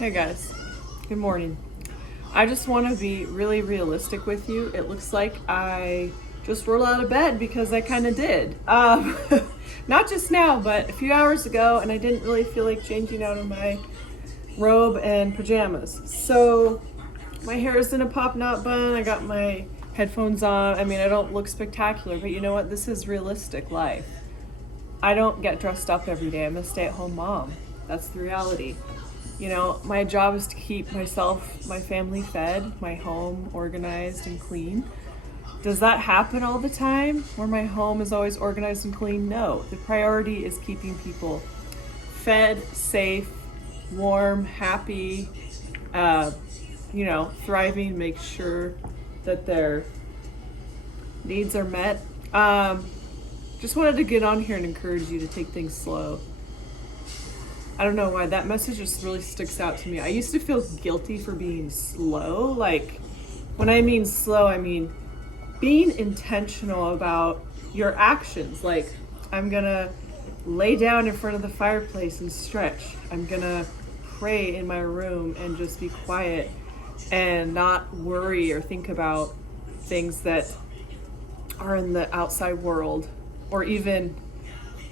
Hey guys, good morning. I just want to be really realistic with you. It looks like I just rolled out of bed because I kind of did. Not just now, but a few hours ago, and I didn't really feel like changing out of my robe and pajamas. So my hair is in a pop knot bun. I got my headphones on. I mean, I don't look spectacular, but you know what? This is realistic life. I don't get dressed up every day. I'm a stay-at-home mom. That's the reality. You know, my job is to keep myself, my family fed, my home organized and clean. Does that happen all the time where my home is always organized and clean? No. The priority is keeping people fed, safe, warm, happy, thriving, make sure that their needs are met. Just wanted to get on here and encourage you to take things slow. I don't know why that message just really sticks out to me. I used to feel guilty for being slow. Like, when I mean slow, I mean being intentional about your actions. Like, I'm gonna lay down in front of the fireplace and stretch. I'm gonna pray in my room and just be quiet and not worry or think about things that are in the outside world, or even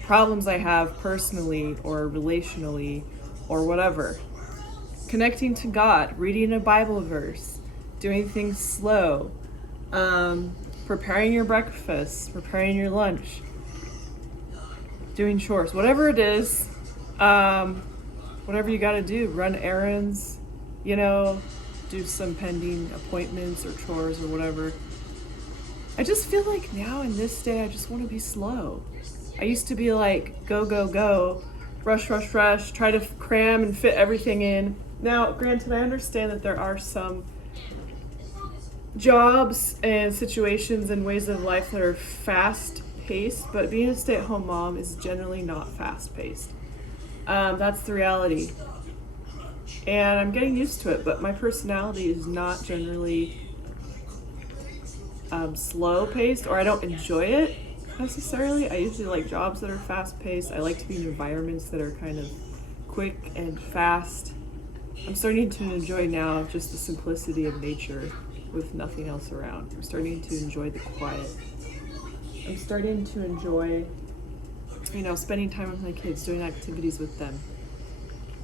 problems I have personally or relationally or whatever. Connecting to God, reading a Bible verse, doing things slow, preparing your breakfast, preparing your lunch, doing chores, whatever it is, whatever you gotta do, run errands, do some pending appointments or chores or whatever. I just feel like now in this day, I just want to be slow. I used to be like, go, go, go, rush, rush, rush, try to cram and fit everything in. Now, granted, I understand that there are some jobs and situations and ways of life that are fast-paced, but being a stay-at-home mom is generally not fast-paced. That's the reality. And I'm getting used to it, but my personality is not generally slow-paced, or I don't enjoy it necessarily. I usually like jobs that are fast-paced. I like to be in environments that are kind of quick and fast. I'm starting to enjoy now just the simplicity of nature with nothing else around. I'm starting to enjoy the quiet. I'm starting to enjoy, spending time with my kids, doing activities with them.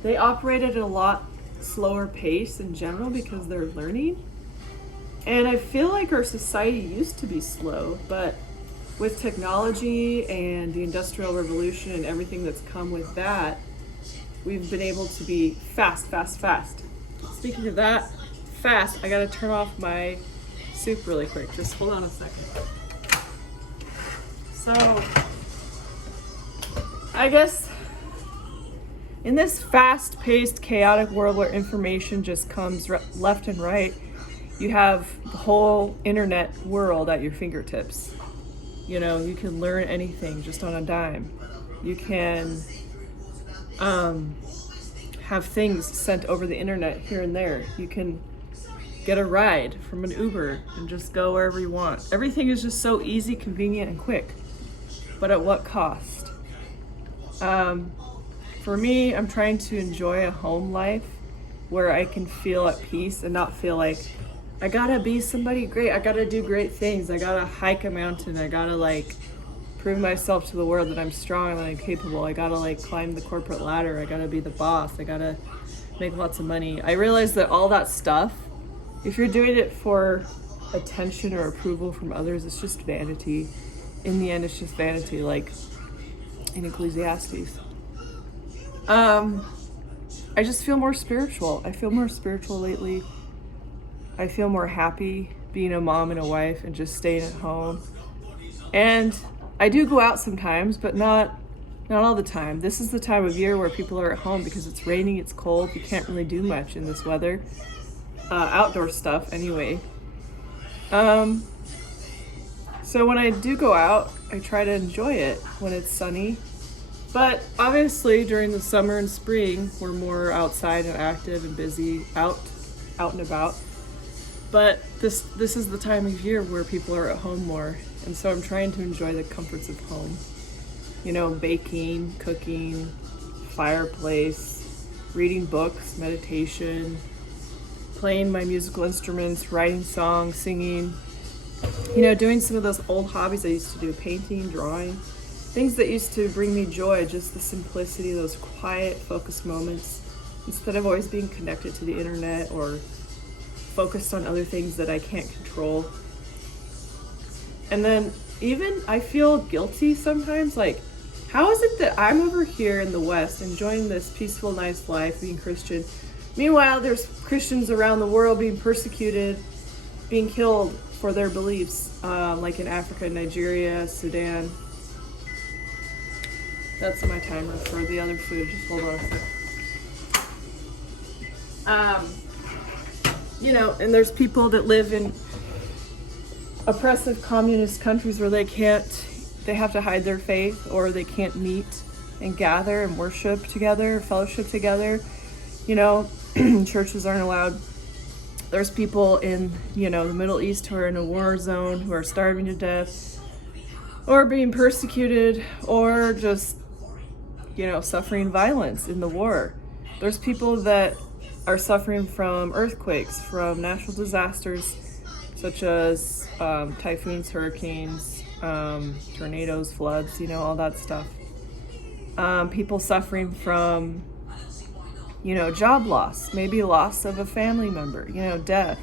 They operate at a lot slower pace in general because they're learning. And I feel like our society used to be slow, but with technology and the Industrial Revolution and everything that's come with that, we've been able to be fast, fast, fast. Speaking of that, fast, I gotta turn off my soup really quick. Just hold on a second. So, I guess in this fast-paced, chaotic world where information just comes left and right, you have the whole internet world at your fingertips. You can learn anything just on a dime. You can have things sent over the internet here and there. You can get a ride from an Uber and just go wherever you want. Everything is just so easy, convenient, and quick. But at what cost? For me, I'm trying to enjoy a home life where I can feel at peace and not feel like I gotta be somebody great. I gotta do great things. I gotta hike a mountain. I gotta prove myself to the world that I'm strong and that I'm capable. I gotta climb the corporate ladder. I gotta be the boss. I gotta make lots of money. I realize that all that stuff, if you're doing it for attention or approval from others, it's just vanity. In the end, it's just vanity, like in Ecclesiastes. I just feel more spiritual. I feel more spiritual lately. I feel more happy being a mom and a wife and just staying at home. And I do go out sometimes, but not all the time. This is the time of year where people are at home because it's raining, it's cold. You can't really do much in this weather. Outdoor stuff, anyway. So when I do go out, I try to enjoy it when it's sunny. But obviously during the summer and spring, we're more outside and active and busy, out and about. But this is the time of year where people are at home more. And so I'm trying to enjoy the comforts of home. Baking, cooking, fireplace, reading books, meditation, playing my musical instruments, writing songs, singing, doing some of those old hobbies I used to do, painting, drawing, things that used to bring me joy, just the simplicity, those quiet, focused moments, instead of always being connected to the internet or focused on other things that I can't control. And then even I feel guilty sometimes, like, how is it that I'm over here in the West enjoying this peaceful, nice life, being Christian? Meanwhile, there's Christians around the world being persecuted, being killed for their beliefs, like in Africa, Nigeria, Sudan. That's my timer for the other food. Just hold on a sec. And there's people that live in oppressive communist countries where they have to hide their faith, or they can't meet and gather and worship together, fellowship together. Churches aren't allowed. There's people in, the Middle East who are in a war zone, who are starving to death, or being persecuted, or just, suffering violence in the war. There's people that are suffering from earthquakes, from natural disasters, such as typhoons, hurricanes, tornadoes, floods, all that stuff. People suffering from, job loss, maybe loss of a family member, death.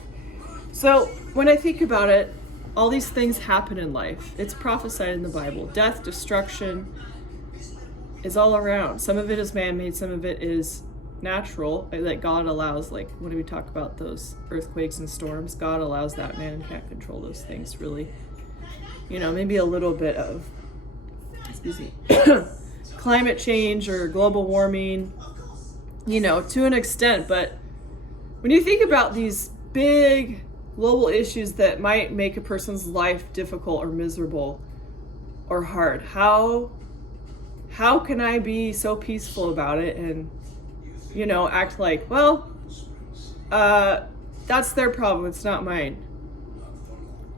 So when I think about it, all these things happen in life. It's prophesied in the Bible. Death, destruction is all around. Some of it is man-made, some of it is natural, that God allows. Like when we talk about those earthquakes and storms, God allows that. Man can't control those things, really. Maybe a little bit of, climate change or global warming, to an extent. But when you think about these big global issues that might make a person's life difficult or miserable or hard, how can I be so peaceful about it and, act like, that's their problem, it's not mine?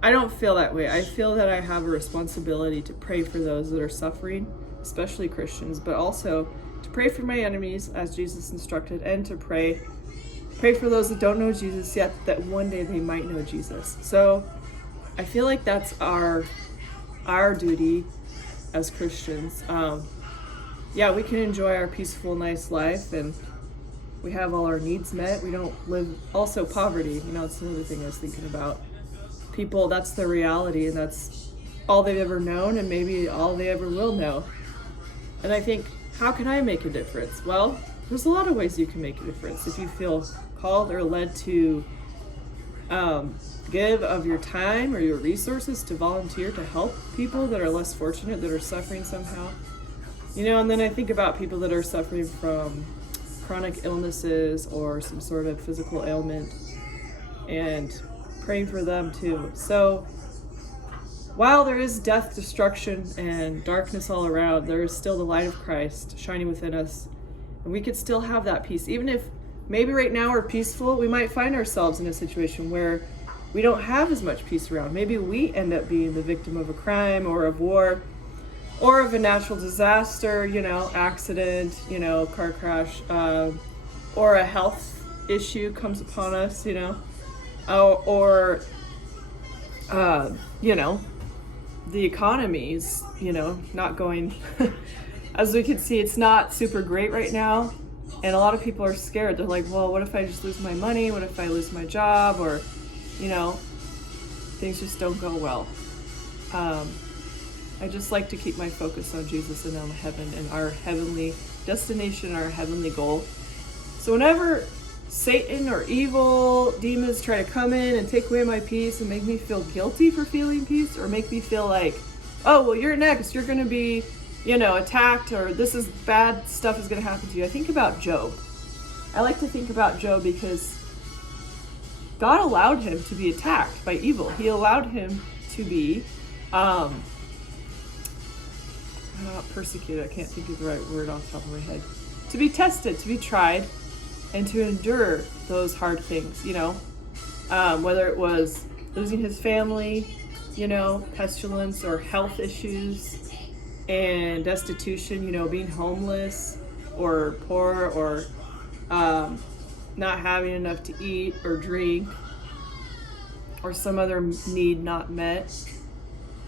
I don't feel that way. I feel that I have a responsibility to pray for those that are suffering, especially Christians, but also to pray for my enemies as Jesus instructed, and to pray for those that don't know Jesus yet, that one day they might know Jesus. So I feel like that's our duty as Christians. We can enjoy our peaceful, nice life, and we have all our needs met. We don't live, also poverty, it's another thing I was thinking about. People, that's their reality, and that's all they've ever known, and maybe all they ever will know. And I think, how can I make a difference? Well, there's a lot of ways you can make a difference. If you feel called or led to give of your time or your resources to volunteer to help people that are less fortunate, that are suffering somehow. And then I think about people that are suffering from chronic illnesses or some sort of physical ailment, and praying for them too. So while there is death, destruction, and darkness all around, there is still the light of Christ shining within us, and we could still have that peace. Even if maybe right now we're peaceful, we might find ourselves in a situation where we don't have as much peace around. Maybe we end up being the victim of a crime or of war or of a natural disaster, accident, car crash, or a health issue comes upon us, or the economy's, not going, as we can see, it's not super great right now. And a lot of people are scared. They're like, well, what if I just lose my money? What if I lose my job? Or, things just don't go well. I just like to keep my focus on Jesus and on heaven and our heavenly destination, our heavenly goal. So whenever Satan or evil demons try to come in and take away my peace and make me feel guilty for feeling peace, or make me feel like, oh, well, you're next, you're going to be, attacked, or this is bad stuff is going to happen to you, I think about Job. I like to think about Job because God allowed him to be attacked by evil. He allowed him to be not persecuted, I can't think of the right word off the top of my head, to be tested, to be tried, and to endure those hard things, whether it was losing his family, pestilence or health issues and destitution, being homeless or poor, or not having enough to eat or drink, or some other need not met.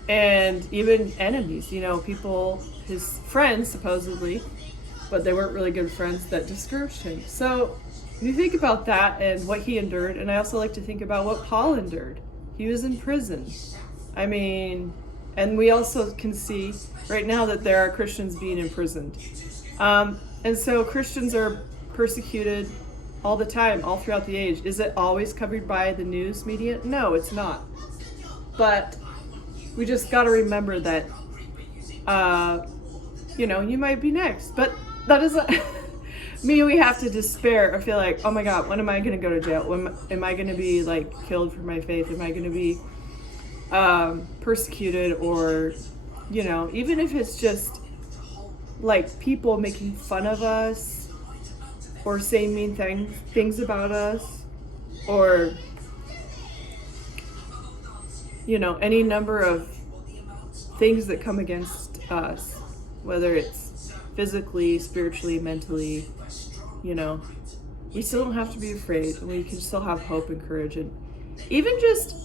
And even enemies, people, his friends supposedly, but they weren't really good friends, that discouraged him. So you think about that and what he endured, and I also like to think about what Paul endured. He was in prison. I mean, and we also can see right now that there are Christians being imprisoned. And so Christians are persecuted all the time, all throughout the age. Is it always covered by the news media? No, it's not. But we just got to remember that, you might be next. But that doesn't mean we have to despair or feel like, oh my God, when am I going to go to jail? When am I going to be killed for my faith? Am I going to be persecuted? Or, even if it's just people making fun of us or saying mean things about us, or any number of things that come against us, whether it's physically, spiritually, mentally, we still don't have to be afraid, and we can still have hope and courage. And even just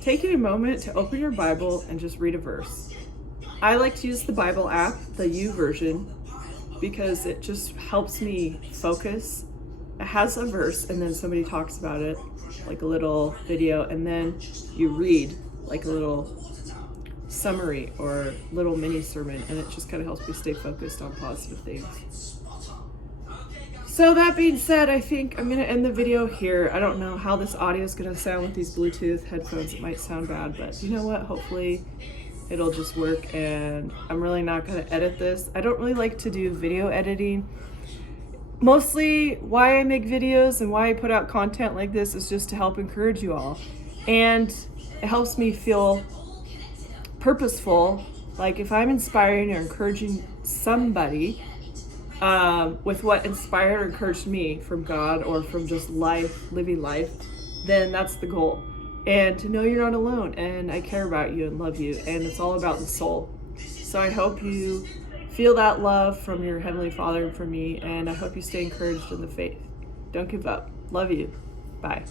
taking a moment to open your Bible and just read a verse. I like to use the Bible app, the YouVersion, because it just helps me focus. It has a verse and then somebody talks about it, like a little video, and then you read like a little summary or little mini sermon, and it just kind of helps me stay focused on positive things. So that being said, I think I'm going to end the video here. I don't know how this audio is going to sound with these Bluetooth headphones. It might sound bad, but you know what? Hopefully it'll just work, and I'm really not going to edit this. I don't really like to do video editing. Mostly why I make videos and why I put out content like this is just to help encourage you all. And it helps me feel purposeful. Like if I'm inspiring or encouraging somebody with what inspired or encouraged me from God or from just living life, then that's the goal. And to know you're not alone, and I care about you and love you, and it's all about the soul. So I hope you feel that love from your Heavenly Father and from me, and I hope you stay encouraged in the faith. Don't give up. Love you. Bye.